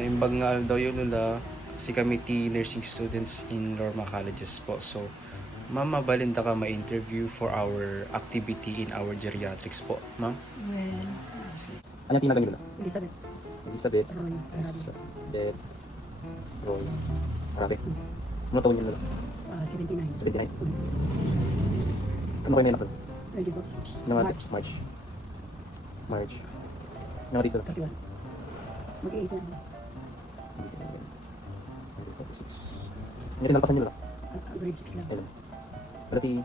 Naimbag nga daw yun lula si committee nursing students in Lorma Colleges po. So, Ma'am, mabalinda ka ma-interview for our activity in our geriatrics po, ma'am. Well, Ano yung tinagal nyo na? Elizabeth. Elizabeth. Roy. Elizabeth. Roy. Arabe. Ano taon nyo na? 79. 79. Ano kayo may anak doon? 24. Mga March. March. March. Mga dito na? 31. Mag-8 na. Ano tinalpasan nyo na? Grade 6 lang. Kailan? Berarti...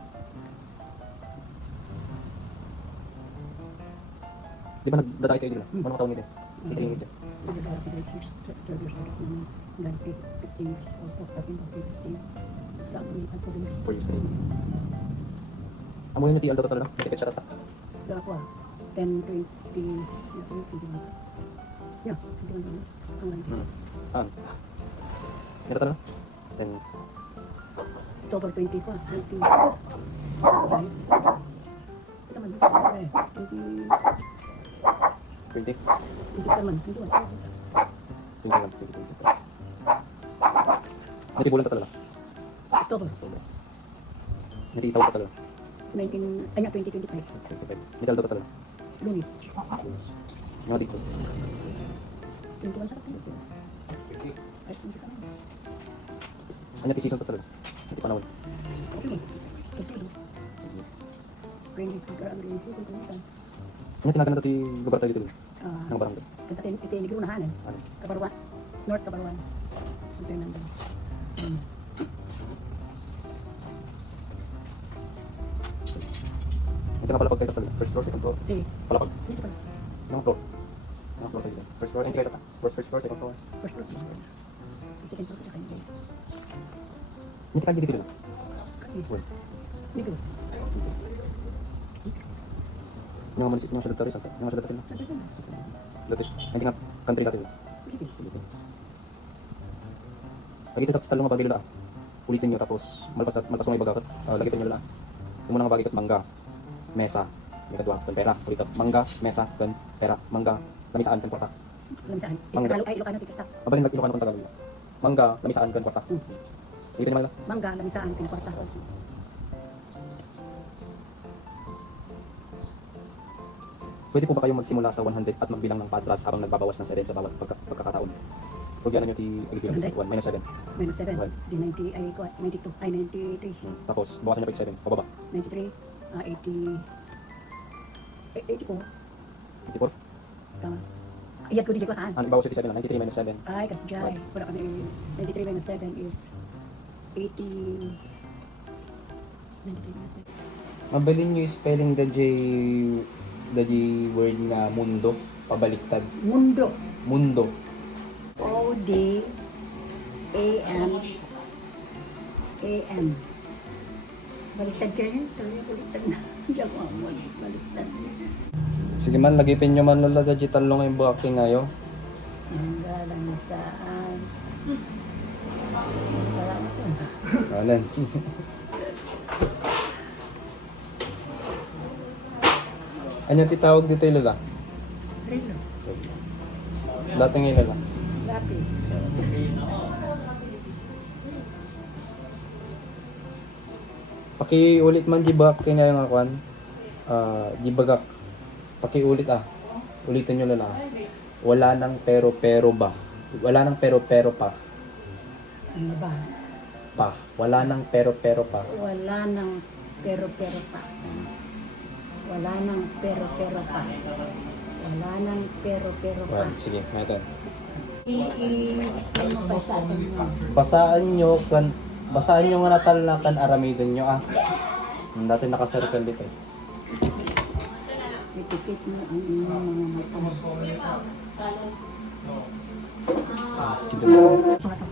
Di ba nagdadakit kayo dito na? Ano taon nito? 18 years. Grade 6, 12 years old. Then 15 years old. 14, 15. Sa ako po din. 4 years na rin. Amoy mo ti Aldo total na? Nakikit siya tata. Dala ko 10, 20, 21. Yeah, 21. Ang line. May total na? Then... October 20 pa. 20. Okay. Ito man. Okay. 20. 20? 20 pa man. 21. 20 lang. 20. Nati bulan total na? October. Nati taon total na? 19, ay nga, 2025. 25. Nati Aldo total na? Lunis. Mga dito. 21 sa atin. Ay, 20 pa man. Ano yung season total na? Nati panahon. Okay. Friendly food or ang season ko nito. Ano tinagal na dati lugar tayo dito? Ng barangay? Kanta tayo ito yung nagrunahanan. Ano? Kabarwan. North Kabarwan. Sunta yung nandun. Ito nga palapag kayo total. First floor, second floor. Okay. Palapag. Dito pa. Ilang floor? Ilang floor tayo dito? First floor, entry kayo tata? First floor, second floor. First floor. Second floor. Second floor. Hindi ka dito na? Okay. Dito. Yung mga yung syudad tayo, saan? Yung mga syudad tayo na? Saan tayo? Dito, hindi nga country dati. Dito. Lagi ito talo nga bagay lula. Ulitin nyo tapos malpas mo may bagakat. Lagi ito nyo lula. Yung muna nga bagay kat mangga, mesa, may kadwa, kan pera. Ulit mangga, mesa, kan pera, mangga, lamisaan, kan kwarta. Lamisaan. Mangga. Ay, Ilocano tikasta. Abalin mag-Ilocano kung Tagalog. Mangga, lamisaan, kan kwarta. Ulitin nyo malala. Mangga, lamisaan, pinakwarta. Pwede po ba kayong magsimula sa 100 at magbilang ng patras habang nagbabawas ng 7 sa bawat pagkakataon? Huwag yan nyo i-Pilipino sa 1, minus 7. Minus 7. Right. Di 90, ay, 92. Ay, 93. Tapos, bawasan nyo pa yung 7, pababa. 93. 80. 84. 84. Tama. Iyat ko di ko kaan. Bawas 87 na, 93 minus 7. Ay, kasi dyan. Wala kami. 93 minus 7 is 80. 93 minus 7. Mabalin nyo yung spelling the J word na mundo, pabaliktad. Mundo. Mundo. O-D-A-M. A-M. Baliktad ka yan. Sabi baliktad na. Diyan ko ang baliktad. Sige man, lagipin nyo man lula digital long yung buhaki ngayon. Ang galang saan. Salamat po. Alan. Ano titawag dito yung lula? Rilo. Dati ngayon lula. Lapis. Pakiulit man jibak kaya yung akuan. Jibagak. Pakiulit Ulitin nyo lula. Wala nang pero ba. Wala nang pero pa. Ano ba? Pa. Wala nang pero pa. Wala nang pero pa. Wala nang pero pa. Wala nang pero pa. Well, sige, ngayon. I-explain mo ba sa atin mo? Basaan nyo nga natal na kan aramidon nyo Dati nakasarikal dito. Ipipit mo ang inyong mga mata. Kinto mo. So, ito.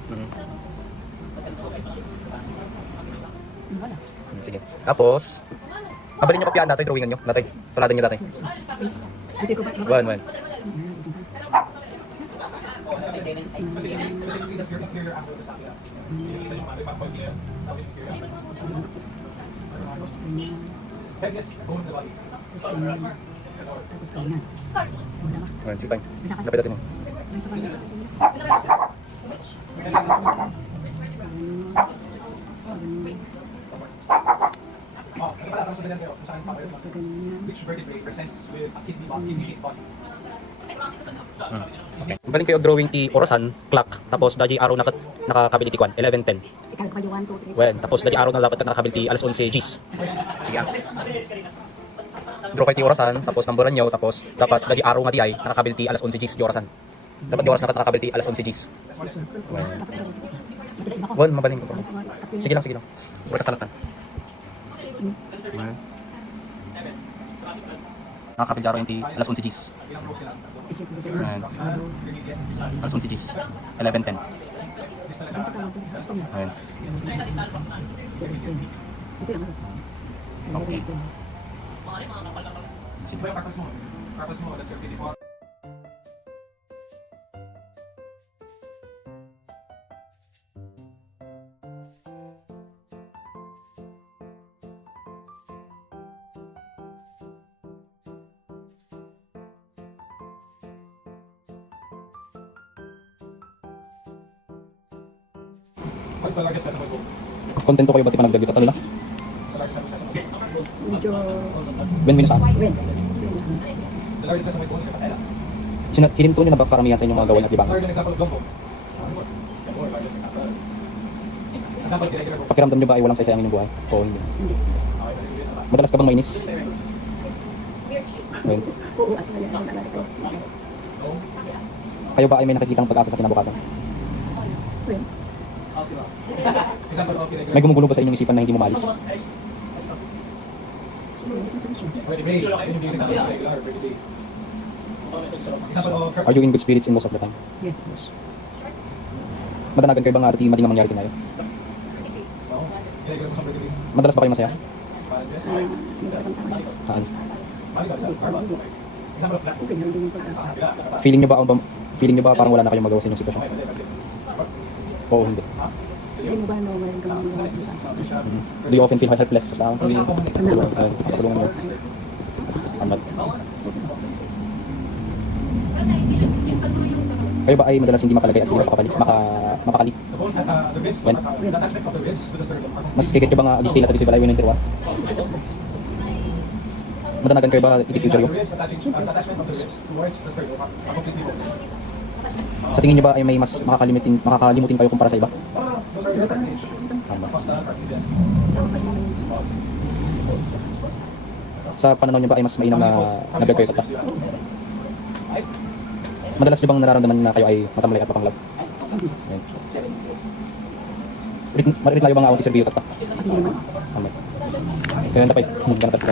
Wala. Sige. Tapos, abalin nyo kopyaan datoy, drawingan nyo. Datoy, tuladin nyo datoy. Hindi ko ba? One. Tapos ganyan. One, sige. Lapit natin mo. Which vertebrae presents with a kidney-shaped body? Okay. Balik kayo drawing ti orasan, clock, tapos dadi araw nakakability kwan, 11:10. Ikaw pa yung 1, 2, 3. Wen, tapos dadi araw na dapat nakakability alas 11 Gs. Sige ah. Draw kayo ti orasan, tapos numberan nyo, tapos dapat dadi araw nga di ay nakakability alas 11 Gs ti orasan. Dapat di oras nakakability alas 11 Gs. Wen, mabaling ko. Sige lang, sige lang. Bukas talatan. Nakakability araw yung ti alas 11 Gs. Ayan. Alas 11 Gs. 11:10. Ayan. Okay. Sige. Purpose mo, that's your physical. What's the largest sesame book? Kontento kayo ba ti panagdagit at alila? The largest sesame book. Medyo, Ben saan? win. The largest sesame book is your patella. Hininto nyo na ba karamihan sa inyong mga gawain at libang? Largest example of gumbo. Largest example. Example, kailangan Pakiramdam nyo ba ay walang saysayang inyong buhay? O hindi? Madalas ka bang mainis? Well, Oo, at wala ang alala ko. kayo ba ay may nakikitang pag-asa sa kinabukasan? Win. example of May gumugulo ba sa inyong isipan na hindi mo maalis? vertebrae. Yung example of regular vertebrae. Example of Are you in good spirits in most of the time? Yes, yes. Madanagan kayo ba nga ati mading ang mangyari ngayon? Madalas ba kayo masaya? Haan? Feeling nyo ba parang wala na kayong magawa sa inyong sitwasyon? Oo, hindi. Hindi mo ba no, wala kang mga Do you often feel helpless sa tulungan nyo? Amat. Kayo ba ay madalas hindi mapalagay at hindi mapakali? When? Mas kikit nyo ba nga agistila at dito balay ng tiruan? Madanagan kayo ba in the future yun? Sa tingin nyo ba ay may mas makakalimutin kayo kumpara sa iba? Tama. Sa pananaw nyo ba ay mas mainam na nabiyag kayo tata? Madalas nyo bang nararamdaman na kayo ay matamlay at mapanglab? Ayan. Maririt layo ba nga ako ti serbiyo tata? Tama. So yun tapay, ganap at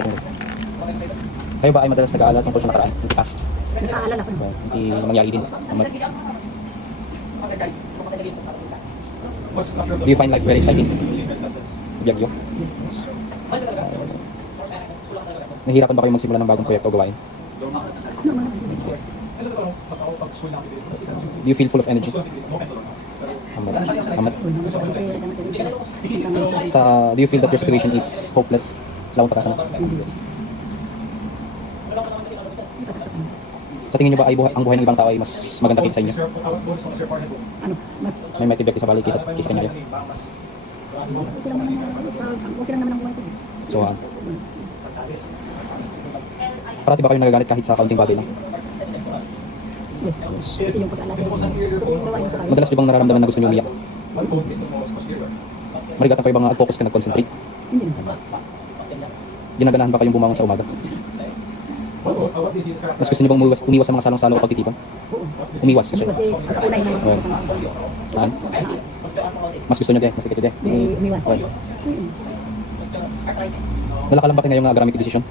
kayo ba ay madalas nag-aalala tungkol sa nakaraan? Hindi past? nakaalala ko. Hindi mangyari din. Tama. Do you find life very exciting? Biyagyo? Nahihirapan ba kayo magsimula ng bagong proyekto o gawain? Do you feel full of energy? Amat. Amat. Do you feel that your situation is hopeless? Sa akong patasan? Sa tingin niyo ba ay ang buhay ng ibang tao ay mas maganda kaysa sa inyo? Ano, mas May matibig sa balik kaysa kanya? okay lang naman ang buhay ko. So, parati ba kayo nagagalit kahit sa kaunting bagay lang? Yes, yes. Kasi yung pag-alala ko, gawain sa kayo. Madalas niyo bang nararamdaman na gusto niyo umiyak? Marigatan kayo bang nag-focus ka nag-concentrate? Hindi naman. Ginaganahan ba kayong bumangon sa umaga? Mas gusto niyo bang umiwas sa mga salong-salo o pagtitipon? Umiwas kasi. Kasi kaunay na Well, saan? Mas gusto niyo de, mas tikit de. umiwas. Well, nalakalan ba kayo ngayong agramik decision?